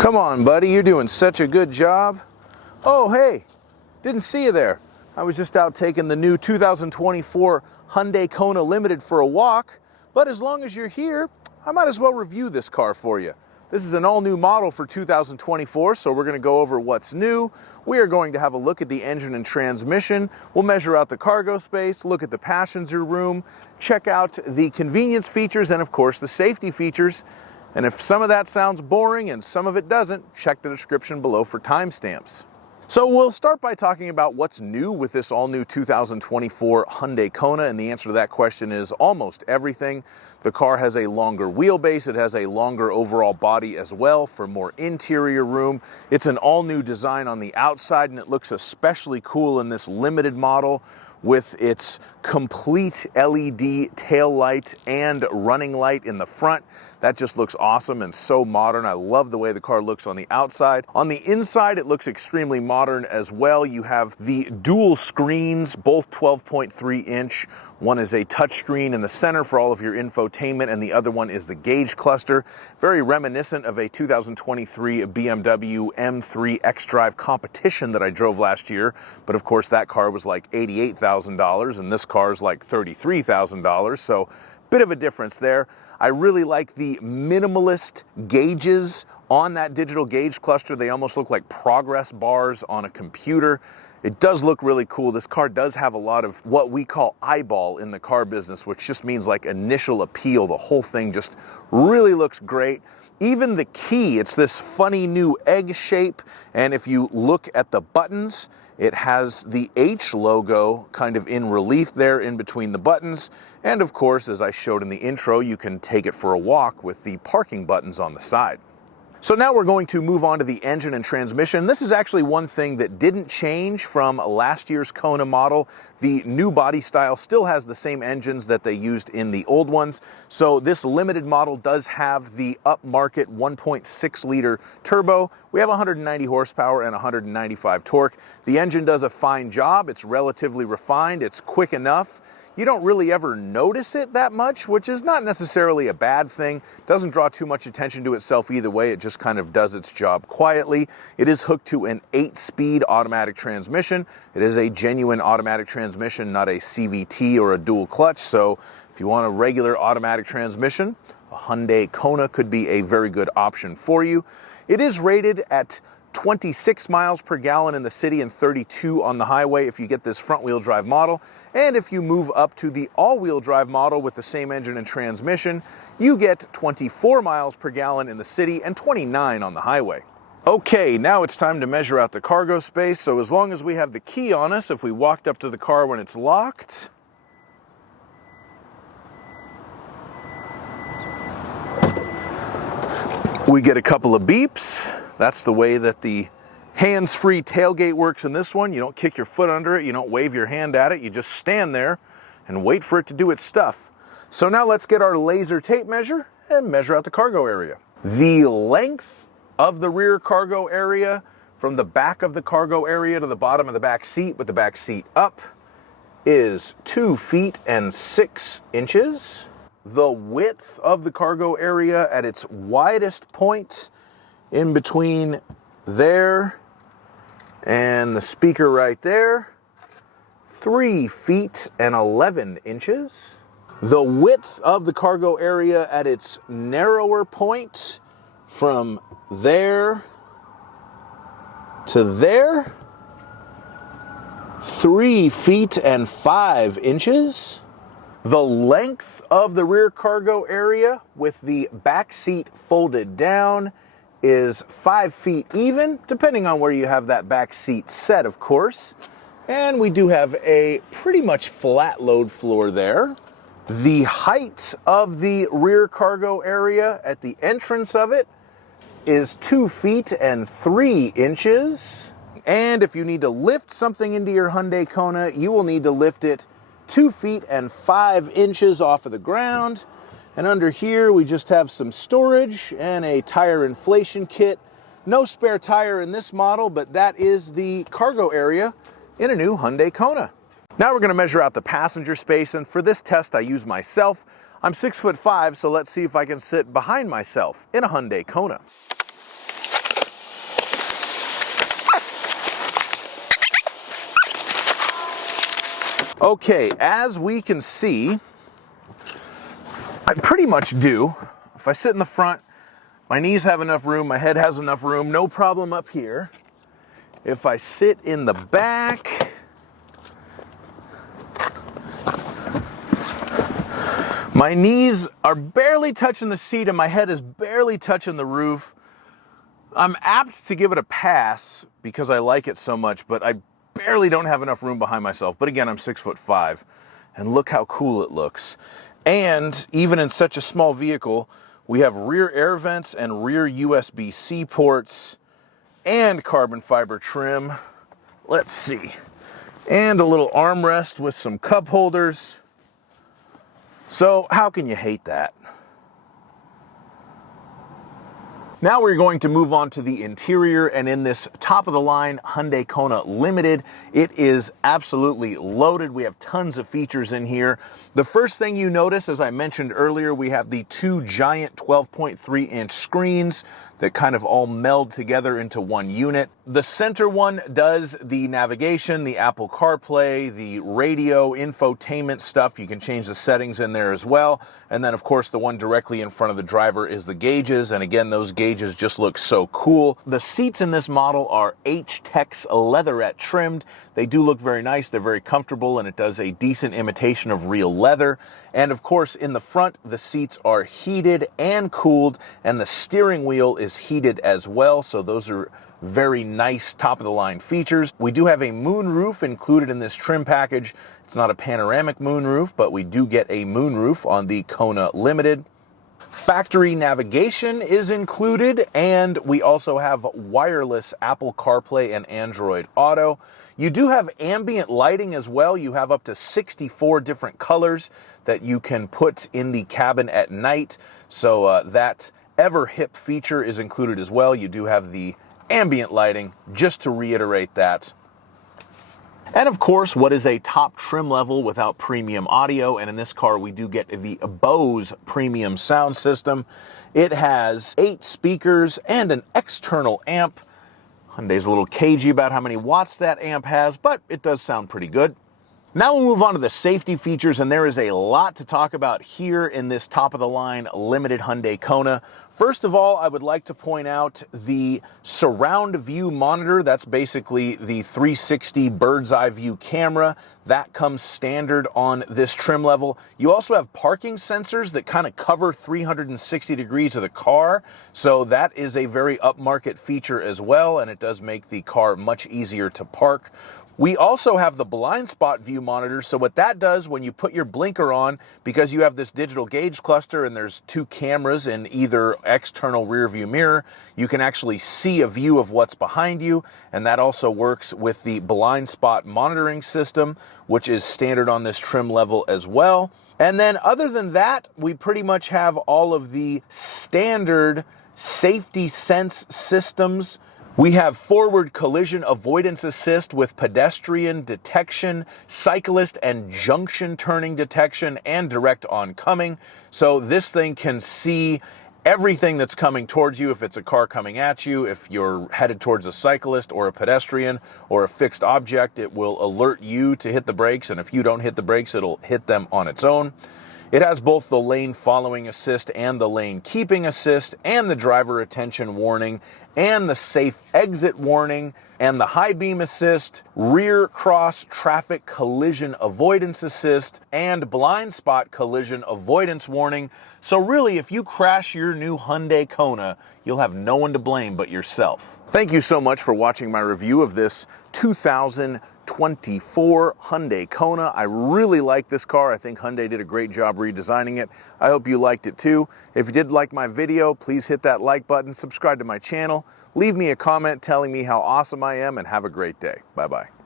Come on, buddy, you're doing such a good job. Oh, hey, didn't see you there. I was just out taking the new 2024 Hyundai Kona Limited for a walk, but as long as you're here, I might as well review this car for you. This is an all-new model for 2024, so we're going to go over what's new. We are going to have a look at the engine and transmission. We'll measure out the cargo space, look at the passenger room, check out the convenience features, and of course the safety features. And if some of that sounds boring and some of it doesn't, check the description below for timestamps. So we'll start by talking about what's new with this all-new 2024 Hyundai Kona, and the answer to that question is almost everything. The car has a longer wheelbase, it has a longer overall body as well for more interior room. It's an all-new design on the outside, and it looks especially cool in this limited model with its complete LED tail light and running light in the front. That just looks awesome and so modern. I love the way the car looks on the outside. On the inside, it looks extremely modern as well. You have the dual screens, both 12.3 inch. One is a touchscreen in the center for all of your infotainment, and the other one is the gauge cluster. Very reminiscent of a 2023 BMW M3 xDrive competition that I drove last year. But of course, that car was like $88,000, and this car is like $33,000. So bit of a difference there. I really like the minimalist gauges on that digital gauge cluster. They almost look like progress bars on a computer. It does look really cool. This car does have a lot of what we call eyeball in the car business, which just means like initial appeal. The whole thing just really looks great. Even the key, it's this funny new egg shape. And if you look at the buttons, it has the H logo kind of in relief there in between the buttons. And of course, as I showed in the intro, you can take it for a walk with the parking buttons on the side. So now we're going to move on to the engine and transmission. This is actually one thing that didn't change from last year's Kona model. The new body style still has the same engines that they used in the old ones. So this limited model does have the upmarket 1.6 liter turbo. We have 190 horsepower and 195 torque. The engine does a fine job. It's relatively refined. It's quick enough. You don't really ever notice it that much, which is not necessarily a bad thing. Doesn't draw too much attention to itself either way. It just kind of does its job quietly. It is hooked to an 8-speed automatic transmission. It is a genuine automatic transmission, not a CVT or a dual clutch. So if you want a regular automatic transmission, a Hyundai Kona could be a very good option for you. It is rated at 26 miles per gallon in the city and 32 on the highway if you get this front-wheel drive model. And if you move up to the all-wheel drive model with the same engine and transmission, you get 24 miles per gallon in the city and 29 on the highway. Okay, now it's time to measure out the cargo space. So as long as we have the key on us, if we walked up to the car when it's locked, we get a couple of beeps. That's the way that the hands-free tailgate works in this one. You don't kick your foot under it, you don't wave your hand at it, you just stand there and wait for it to do its stuff. So now let's get our laser tape measure and measure out the cargo area. The length of the rear cargo area from the back of the cargo area to the bottom of the back seat with the back seat up is 2 feet and 6 inches. The width of the cargo area at its widest point in between there and the speaker right there, 3 feet and 11 inches. The width of the cargo area at its narrower point from there to there, 3 feet and 5 inches. The length of the rear cargo area with the back seat folded down is 5 feet even, depending on where you have that back seat set, of course. And we do have a pretty much flat load floor there. The height of the rear cargo area at the entrance of it is 2 feet and 3 inches. And if you need to lift something into your Hyundai Kona, you will need to lift it 2 feet and 5 inches off of the ground. And under here, we just have some storage and a tire inflation kit. No spare tire in this model, but that is the cargo area in a new Hyundai Kona. Now we're going to measure out the passenger space, and for this test I use myself. I'm 6'5", so let's see if I can sit behind myself in a Hyundai Kona. Okay, as we can see, I pretty much do. If I sit in the front, my knees have enough room, my head has enough room, no problem up here. If I sit in the back, my knees are barely touching the seat and my head is barely touching the roof. I'm apt to give it a pass because I like it so much, but I barely don't have enough room behind myself. But again, I'm 6'5", and look how cool it looks. And even in such a small vehicle, we have rear air vents and rear USB-C ports and carbon fiber trim. Let's see. And a little armrest with some cup holders. So how can you hate that? Now we're going to move on to the interior, and in this top-of-the-line Hyundai Kona Limited, it is absolutely loaded. We have tons of features in here. The first thing you notice, as I mentioned earlier, we have the two giant 12.3-inch screens that kind of all meld together into one unit. The center one does the navigation, the Apple CarPlay, the radio, infotainment stuff. You can change the settings in there as well. And then, of course, the one directly in front of the driver is the gauges. And again, those gauges just look so cool. The seats in this model are H-Tex leatherette trimmed. They do look very nice. They're very comfortable, and it does a decent imitation of real leather. And of course, in the front, the seats are heated and cooled, and the steering wheel is heated as well. So those are very nice top-of-the-line features. We do have a moonroof included in this trim package. It's not a panoramic moonroof, but we do get a moonroof on the Kona Limited. Factory navigation is included, and we also have wireless Apple CarPlay and Android Auto. You do have ambient lighting as well. You have up to 64 different colors that you can put in the cabin at night. So that ever hip feature is included as well. You do have the ambient lighting, just to reiterate that. And of course, what is a top trim level without premium audio? And in this car, we do get the Bose premium sound system. It has 8 speakers and an external amp. Hyundai's a little cagey about how many watts that amp has, but it does sound pretty good. Now we'll move on to the safety features, and there is a lot to talk about here in this top-of-the-line limited Hyundai Kona. First of all, I would like to point out the surround view monitor. That's basically the 360 bird's eye view camera. That comes standard on this trim level. You also have parking sensors that kind of cover 360 degrees of the car. So that is a very upmarket feature as well, and it does make the car much easier to park. We also have the blind spot view monitor. So what that does when you put your blinker on, because you have this digital gauge cluster and there's 2 cameras in either external rear view mirror, you can actually see a view of what's behind you. And that also works with the blind spot monitoring system, which is standard on this trim level as well. And then other than that, we pretty much have all of the standard safety sense systems. We have forward collision avoidance assist with pedestrian detection, cyclist and junction turning detection, and direct oncoming. So this thing can see everything that's coming towards you. If it's a car coming at you, if you're headed towards a cyclist or a pedestrian or a fixed object, it will alert you to hit the brakes. And if you don't hit the brakes, it'll hit them on its own. It has both the lane following assist and the lane keeping assist, and the driver attention warning, and the safe exit warning, and the high beam assist, rear cross traffic collision avoidance assist, and blind spot collision avoidance warning. So really, if you crash your new Hyundai Kona, you'll have no one to blame but yourself. Thank you so much for watching my review of this 2024 Hyundai Kona. I really like this car. I think Hyundai did a great job redesigning it. I hope you liked it too. If you did like my video, please hit that like button, subscribe to my channel, leave me a comment telling me how awesome I am, and have a great day. Bye-bye.